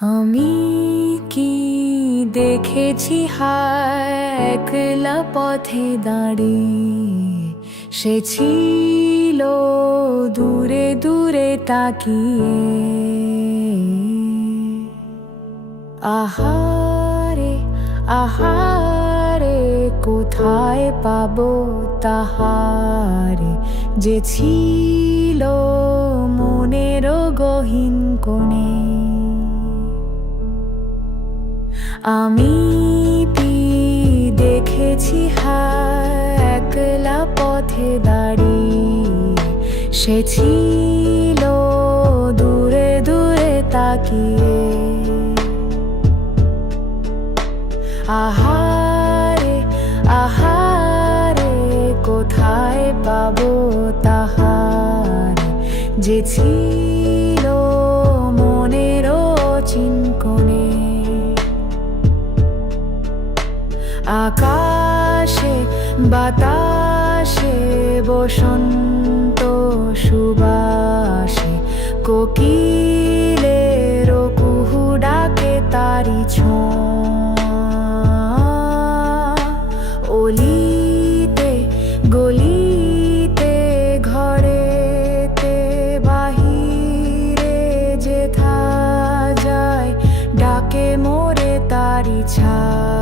আমি কি দেখেছি হায় একলা পথে দাঁড়িয়ে, সে ছিল দূরে দূরে তাকিয়ে। আহারে আহারে কোথায় পাবো তাহারে, যে ছিল মনের গহীন কোণে। আমি কি দেখেছি হায় একলা পথে দাঁড়িয়ে, সে ছিল দূরে দূরে তাকিয়ে। আহারে আহারে কোথায় পাবো তাহারে, যে ছিল মনের চিনকোণে। আকাশে বাতাসে বসন্ত সুবাসে, কোকিলের কুহু ডাকে তারি ছোঁয়া। অলিতে গলিতে ঘরেতে বাহিরে যেথা যায়, ডাকে মোরে তারি ছায়া।